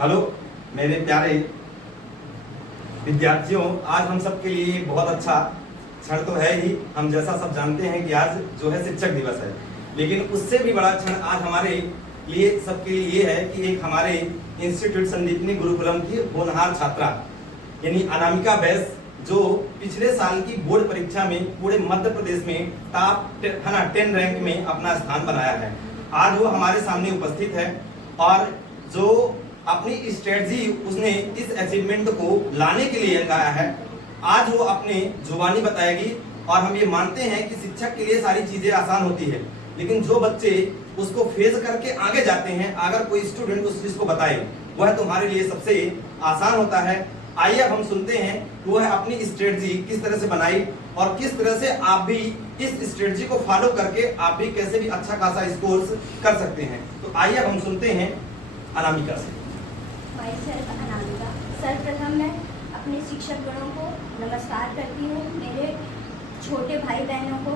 Hello मेरे प्यारे विद्यार्थियों, आज हम सब के लिए बहुत अच्छा क्षण तो है ही। हम जैसा सब जानते हैं कि आज जो है शिक्षक दिवस है, लेकिन उससे भी बड़ा क्षण आज हमारे लिए सबके लिए ये है कि एक हमारे इंस्टीट्यूट संदीपनी गुरुकुलम की होनहार छात्रा यानी अनामिका बैस, जो पिछले साल की बोर्ड परीक्षा में पूरे मध्य प्रदेश में टॉप 10 रैंक में अपना स्थान बनाया है, आज वो हमारे सामने उपस्थित है और जो अपनी स्ट्रेटजी उसने इस अचीवमेंट को लाने के लिए लगाया है, आज वो अपने जुबानी बताएगी। और हम ये मानते हैं कि शिक्षक के लिए सारी चीजें आसान होती है, लेकिन जो बच्चे उसको फेस करके आगे जाते हैं, अगर कोई स्टूडेंट उस चीज को बताए, वह तुम्हारे लिए सबसे आसान होता है। आइए अब हम सुनते हैं कि वह अपनी स्ट्रेटजी किस तरह से बनाई और किस तरह से आप भी इस स्ट्रेटजी को फॉलो करके आप भी कैसे भी अच्छा खासा स्कोर कर सकते हैं। तो आइए अब हम सुनते हैं अनामिका से। अनामिका, सर्वप्रथम मैं अपने शिक्षक गणों को नमस्कार करती हूँ। मेरे छोटे भाई बहनों को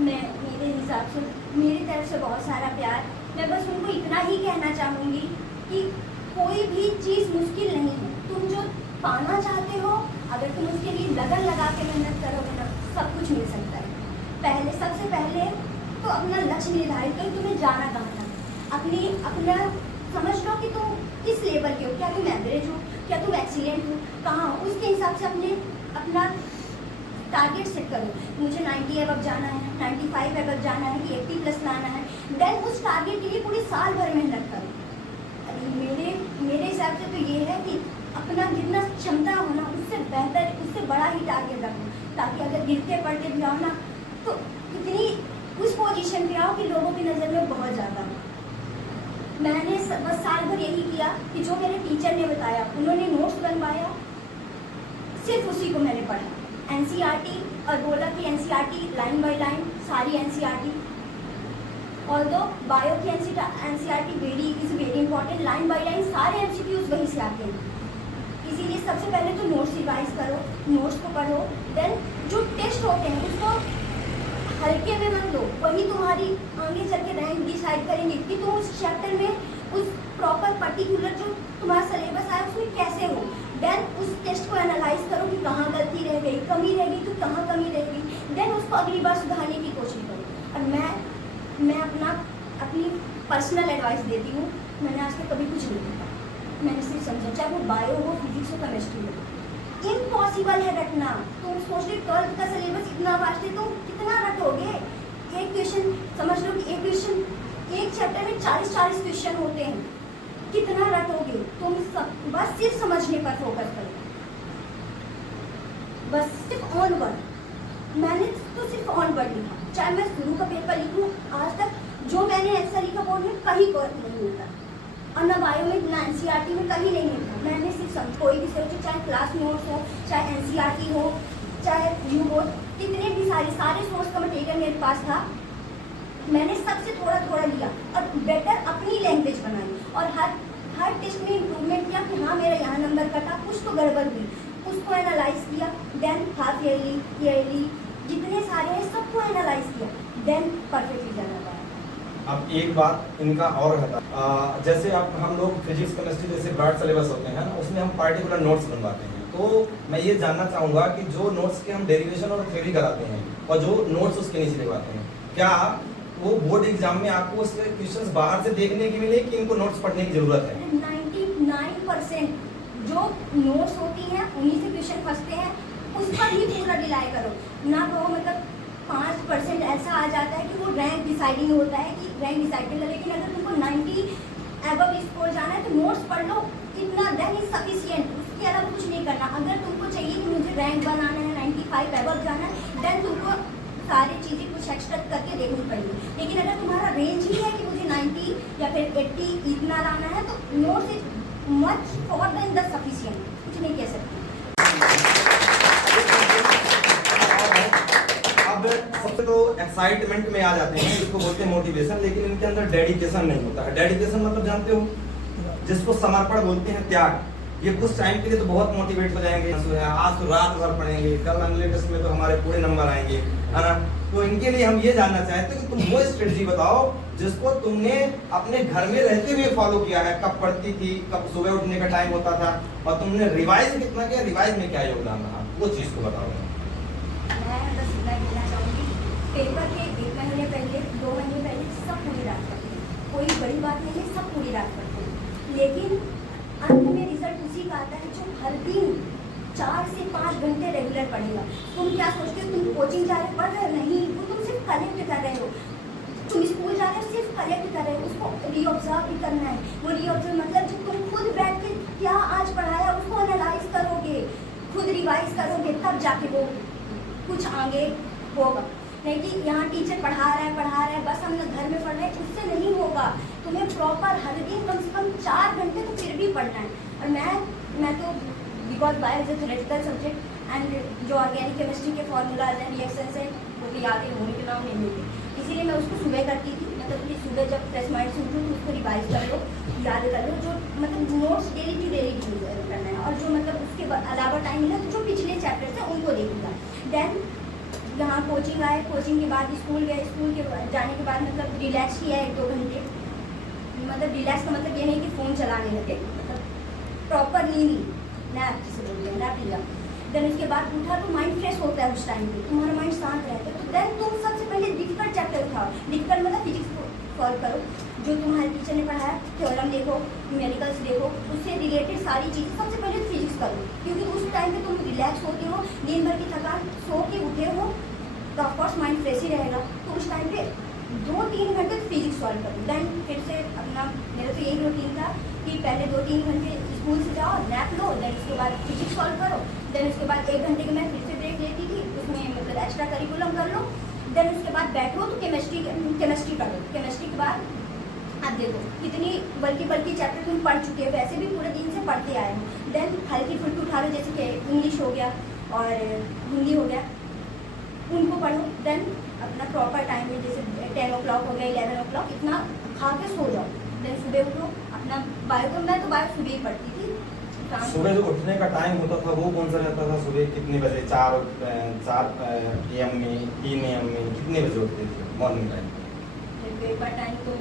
मैं मेरे हिसाब से मेरी तरफ से बहुत सारा प्यार। मैं बस उनको इतना ही कहना चाहूँगी कि कोई भी चीज़ मुश्किल नहीं है। तुम जो पाना चाहते हो, अगर तुम उसके लिए लगन लगा के मेहनत करोगे ना, सब कुछ मिल सकता है। सबसे पहले तो अपना लक्ष्य निर्धारित करो, तुम्हें जाना कहाँ था। अपना समझ लो कि तुम किस लेवल के हो, क्या तुम एवरेज हो, क्या तुम एक्सीलेंट हो, कहाँ हो, उसके हिसाब से अपना टारगेट सेट करो। मुझे 90 एबव जाना है, 95 एबव जाना है कि 80+ लाना है। देन उस टारगेट के लिए पूरी साल भर मेहनत करो। मेरे हिसाब से तो ये है कि अपना जितना क्षमता हो ना, उससे बेहतर, उससे बड़ा ही टारगेट रखो, ताकि अगर गिरते पड़ते भी आओ ना, तो इतनी उस पोजीशन पे आओ कि लोगों की नज़र में बहुत ज़्यादा हो। मैंने बस साल भर यही किया कि जो मेरे टीचर ने बताया, उन्होंने नोट्स बनवाया, सिर्फ उसी को मैंने पढ़ा। एनसीईआरटी और बोला कि एनसीईआरटी लाइन बाय लाइन सारी एनसीईआरटी, ऑल्दो बायो की NCERT is very important, line by line सारे एमसीक्यूज वहीं से आते हैं। इसीलिए सबसे पहले तो नोट्स रिवाइज करो, नोट्स को पढ़ो। देन जो टेस्ट होते हैं उसको हल्के में मत लो, वही तुम्हारी आगे चल के रैंक डिसाइड करेंगे कि तुम उस चैप्टर में उस प्रॉपर पर्टिकुलर जो तुम्हारा सिलेबस आया उसमें कैसे हो। देन उस टेस्ट को एनालाइज करो कि कहाँ गलती रह गई, कमी रह गई तो कहाँ कमी रह गई। देन उसको अगली बार सुधारने की कोशिश करो। और मैं अपनी पर्सनल एडवाइस देती हूँ। मैंने आज तक कभी कुछ नहीं किया, मैंने सिर्फ समझा, चाहे वो बायो हो, फिजिक्स हो, केमिस्ट्री हो, इम्पॉसिबल है रटना। तुम सोच रहे 12th का सिलेबस इतना वास्ट है, तुम कितना रटोगे। एक क्वेश्चन समझ लो कि एक चैप्टर में 40 क्वेश्चन होते हैं, कितना रटोगे तुम। बस सिर्फ समझने पर फोकस करो, बस सिर्फ ऑन वर्ड। मैंने तो सिर्फ ऑन वर्ड लिखा, चाहे मैं शुरू का पेपर लिखूं, आज तक जो मैंने आंसर लिखा बोर्ड में कहीं नहीं होता, और ना बायो में ना एनसीईआरटी में कहीं नहीं लिखा। मैंने सिर्फ कोई भी सोचो, चाहे क्लास नोट्स हो, चाहे एनसीईआरटी हो, चाहे यू बोर्ड, कितने भी सारे सोर्स का मटेरियल मेरे पास था। मैंने सबसे थोड़ा लिया और बेटर अपनी लैंग्वेज बनाई, और हर टेस्ट में इम्प्रूवमेंट किया कि हाँ मेरा यहाँ नंबर कटा, कुछ तो गड़बड़ हुई, उसको एनालाइज किया। देन हाफ ईयरली जितने सारे हैं सबको एनालाइज किया, देन परफेक्ट रिजल्ट आ पाया। अब एक बात इनका और है, जैसे अब हम लोग फिजिक्स केमिस्ट्री जैसे ब्रॉड सिलेबस होते हैं ना, उसमें हम पार्टिकुलर नोट्स बनवाते हैं। तो मैं ये जानना चाहूँगा कि जो नोट्स के हम डेरिवेशन और थ्योरी कराते हैं और जो नोट्स उसके नीचे लिखवाते हैं, क्या वो बोर्ड एग्जाम में आपको उसके क्वेश्चंस बाहर से देखने के मिले कि इनको नोट्स पढ़ने की जरूरत है? 99% जो नोट्स होती हैं उन्हीं से क्वेश्चन फंसते हैं, उस पर ही पूरा डिलाई करो ना। तो मतलब 5% ऐसा आ जाता है कि वो रैंक डिसाइडिंग होता है कि रैंक डिसाइड कर लो। लेकिन अगर तुमको 90 एबव स्कोर जाना है तो नोट्स पढ़ लो, इतना देन इज सफिशिएंट। उसके अलावा कुछ नहीं करना। अगर तुमको चाहिए कि मुझे रैंक बनाना है, 95 एबव जाना है, देन तुमको सारी चीज़ें कुछ एक्स्ट्रा करके देखनी पड़ेगी। लेकिन अगर तुम्हारा रेंज ही है कि मुझे 90 या फिर 80 इतना लाना है, तो notes is much for then the sufficient, कुछ नहीं कह सकते। अब सबसे तो एक्साइटमेंट में आ जाते हैं, इसको बोलते हैं मोटिवेशन, लेकिन इनके अंदर डेडिकेशन नहीं होता है। डेडिकेशन मतलब जानते हो, जिसको समर्पण बोलते हैं, त्याग। ये उस टाइम के लिए तो बहुत मोटिवेट हो जाएंगे, आज तो रात भर पढ़ेंगे, कल अगले टेस्ट में तो हमारे पूरे नंबर आएंगे, है ना। तो इनके लिए हम ये जानना चाहते हैं कि तुम वो स्ट्रेटजी बताओ जिसको तुमने अपने घर में रहते हुए फॉलो किया है, कब पढ़ती थी, कब सुबह उठने का टाइम होता था, और तुमने रिवाइज कितना किया, रिवाइज में क्या योगदान रहा, वो चीज़ को बताओ। मैं बस इतना कहना चाहूँगी, पेपर के 1 महीने पहले, 2 महीने पहले सब पूरी रात पढ़ते हैं, कोई बड़ी बात नहीं है, सब पूरी रात पढ़ते हैं, लेकिन अंत में रिजल्ट उसी का आता है जो हर दिन 4 से 5 घंटे रेगुलर पढ़ेगा। तुम क्या सोचते हो, तुम कोचिंग जा रहे पढ़ रहे हो, नहीं, वो तुम सिर्फ कलेक्ट कर रहे हो, तुम स्कूल जा रहे हो सिर्फ कलेक्ट कर रहे हो, उसको रीऑब्जर्व भी करना है। वो रीऑब्जर्व मतलब जब तुम खुद बैठ के क्या आज पढ़ाया उसको एनालाइज करोगे, खुद रिवाइज करोगे, तब जाके वो कुछ आगे होगा। नहीं कि यहाँ टीचर पढ़ा रहा है बस हम घर में पढ़ रहे हैं, उससे नहीं होगा। तुम्हें प्रॉपर हर दिन कम से कम 4 घंटे तो फिर भी पढ़ना है। और मैं तो because bio is a theoretical subject and जो ऑर्गेनिक केमिस्ट्री के फॉर्मूलाज हैं, रिएक्शंस हैं, वो तो याद ही होने के नाम नहीं मिलते, इसीलिए मैं उसको सुबह करती थी। मतलब कि सुबह जब फ्रेश माइंड से उठूँ तो उसको रिवाइज कर लो, याद कर लो, जो मतलब नोट्स डेली टू डेली करना है, और जो मतलब उसके अलावा टाइम मिला तो जो पिछले चैप्टर्स हैं उनको देखूँगा। देन यहाँ कोचिंग आए, कोचिंग के बाद स्कूल गए, स्कूल के जाने के बाद मतलब रिलैक्स किया 1-2 घंटे। मतलब रिलैक्स का मतलब ये नहीं कि फ़ोन चलाने लगे, मतलब प्रॉपर नींद ली, नैप जिसे बोलते हैं, नैप लिया। देन उसके बाद उठा तो माइंड फ्रेश होता है, उस टाइम पे तुम्हारा माइंड शांत रहता है। तो देन तुम सबसे पहले डिफिकल्ट चैप्टर उठाओ, डिफिकल्ट मतलब फिजिक्स को सॉल्व करो, जो तुम्हारे टीचर ने पढ़ाया, थ्योरम देखो, न्यूमेरिकल्स देखो, उससे रिलेटेड सारी चीज़ें सबसे पहले फिजिक्स करो, क्योंकि उस टाइम पे तुम रिलैक्स होते हो, दिन भर की थकान, सो के उठे हो, तो ऑफकोर्स माइंड फ्रेश ही रहेगा। तो उस टाइम पे 2-3 घंटे फिजिक्स सॉल्व करो। देन फिर से अपना, मेरा तो यही रूटीन था कि पहले 2-3 घंटे स्कूल से जाओ, नैप लो, देन उसके बाद फिजिक्स सॉल्व करो, देन उसके बाद 1 घंटे की मैं फिर से ब्रेक लेती थी, उसमें मतलब एक्स्ट्रा करिकुलम कर लो, देन उसके बाद बैठो तो केमिस्ट्री पढ़ो। केमिस्ट्री के बाद अब देखो कितनी बल्कि चैप्टर तुम पढ़ चुके हो, वैसे भी पूरे दिन से पढ़ते आए हो। देन हल्की फुल्की उठा लो, जैसे कि इंग्लिश हो गया और हिंदी हो गया, उनको पढ़ो। देन अपना प्रॉपर टाइम में जैसे 10 o'clock हो गया, 11 o'clock, इतना खा के सो जाओ। देन सुबह उठो, अपना बायो, तो मैं तो बायो सुबह ही पढ़ती थी। सुबह जो उठने का टाइम होता था वो कौन सा रहता था? सुबह कितने बजे? 4 AM में, 3 AM में, कितने बजे उठते थे मॉर्निंग टाइम? पेपर टाइम तो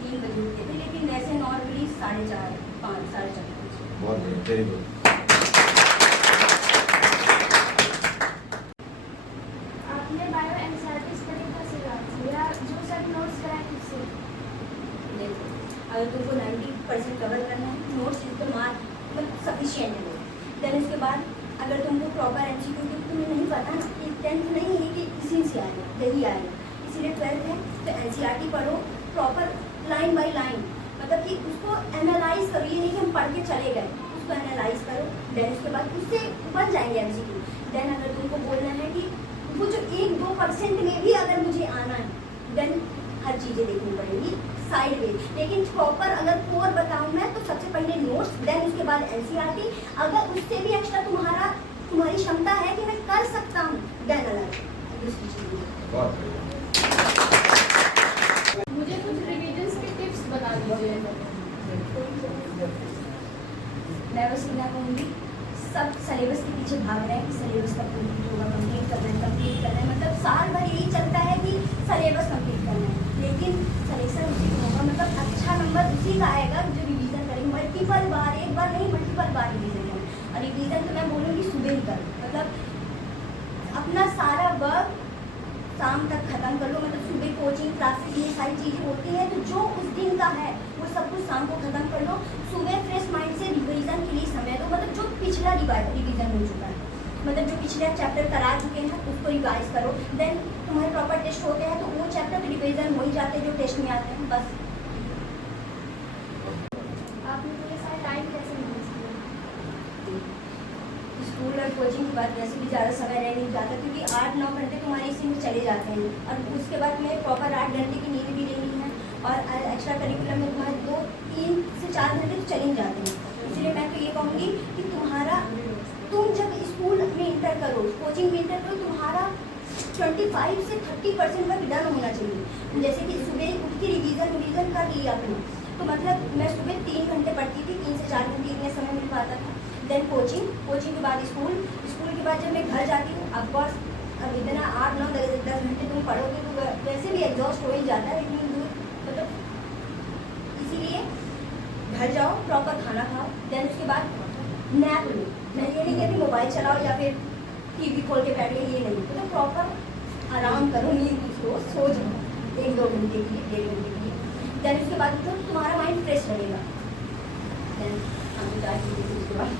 3 बजे उठते थे, लेकिन वैसे नॉर्मली 4:30, 5, 4:30। बहुत वेरी गुड। आपने बायो एनसीईआरटी स्टडी का सिलेबस या जो सब नोट्स कराए उससे देखो, अगर तुमको 90% कवर करना है, नोट्स इज द मार्क, मतलब सफिशिएंट है वो। देन उसके बाद अगर तुमको प्रॉपर एमसीक्यू, क्योंकि तुम्हें नहीं पता ना कि 10th नहीं है कि किसी से आएगा, यही आएगा, इसीलिए 12th है तो एनसीईआरटी पढ़ो प्रॉपर, लाइन बाय लाइन, मतलब कि उसको एनालाइज करो, ये नहीं कि हम पढ़ के चले गए, उसको एनालाइज करो। देन उसके बाद उससे बन जाएंगे एमसीक्यू। देन अगर तुमको बोलना है कि वो जो 1-2% में भी अगर मुझे आना है, देन हर चीज़ें देखनी पड़ेगी साइड में। लेकिन प्रॉपर अगर कोर बताऊँ मैं तो सबसे पहले नोट्स, देन उसके बाद एनसीईआरटी। अगर उससे भी एक्स्ट्रा तुम्हारी क्षमता है कि मैं कर सकता हूँ, देन अलग दूसरी चीज़। बहुत मुझे कुछ रिविजन्स के टिप्स बता दीजिए। मैं बस इतना कहूँगी, सब सिलेबस के पीछे भाग रहे हैं कि सिलेबस कंप्लीट होगा, कंप्लीट करना है, मतलब साल भर यही चलता है कि सिलेबस कंप्लीट करना है, लेकिन सिलेक्शन उसी का होगा, मतलब अच्छा नंबर उसी का आएगा जो रिवीजन करेंगे, मल्टीपल बार, एक बार नहीं मल्टीपल बार रिवीजन करें। और रिवीजन तो मैं बोलूँगी सुबह ही करो, मतलब अपना सारा वर्क शाम तक खत्म कर लो, मतलब सुबह कोचिंग क्लासेस ये सारी चीज़ें होती हैं, तो जो उस दिन का है वो सब कुछ शाम को खत्म कर लो। सुबह फ्रेश माइंड से रिवीजन के लिए समय दो, मतलब जो पिछला रिवीजन हो चुका है, मतलब जो पिछले चैप्टर करा चुके हैं उसको रिवाइज करो। देन तुम्हारे प्रॉपर टेस्ट होते हैं तो वो चैप्टर रिवीजन हो ही जाते हैं जो टेस्ट में आते हैं, बस। आपने ये सारा टाइम कैसे मैनेज किया? स्कूल और कोचिंग के बाद वैसे भी ज़्यादा समय रह नहीं जाता, क्योंकि 8-9 घंटे तुम्हारे इसी में चले जाते हैं, और उसके बाद में प्रॉपर 8 घंटे की नींद भी लेनी है, और एक्स्ट्रा करिकुलम में तुम्हारे 2-3 से 4 घंटे तो चले ही जाते हैं। इसलिए मैं तो ये कहूँगी कि तुम जब स्कूल में इंटर करो, कोचिंग में इंटर करो, तुम्हारा 25 से 30% तक डन होना चाहिए। जैसे कि सुबह उठ के रिवीजन कर लिया अपने, तो मतलब मैं सुबह 3 घंटे पढ़ती थी, 3 से 4 घंटे इतने समय मिल पाता था। देन कोचिंग के बाद स्कूल के बाद जब मैं घर जाती हूँ, ऑफकोर्स अब इतना 8 9 10 घंटे तुम पढ़ोगे तो वैसे भी एग्जॉस्ट हो ही जाता है, इतनी दूर मतलब इसीलिए घर जाओ, प्रॉपर खाना खाओ, देन उसके बाद नैप लो। मैं ये नहीं कहती मोबाइल चलाओ या फिर टीवी खोल के बैठ गए, ये नहीं, तो प्रॉपर आराम करो, नींद लो, सो जाओ 1 2 घंटे के लिए, 1.5 घंटे के लिए, देन उसके बाद तो तुम्हारा माइंड फ्रेश रहेगा। देन हम उसके बाद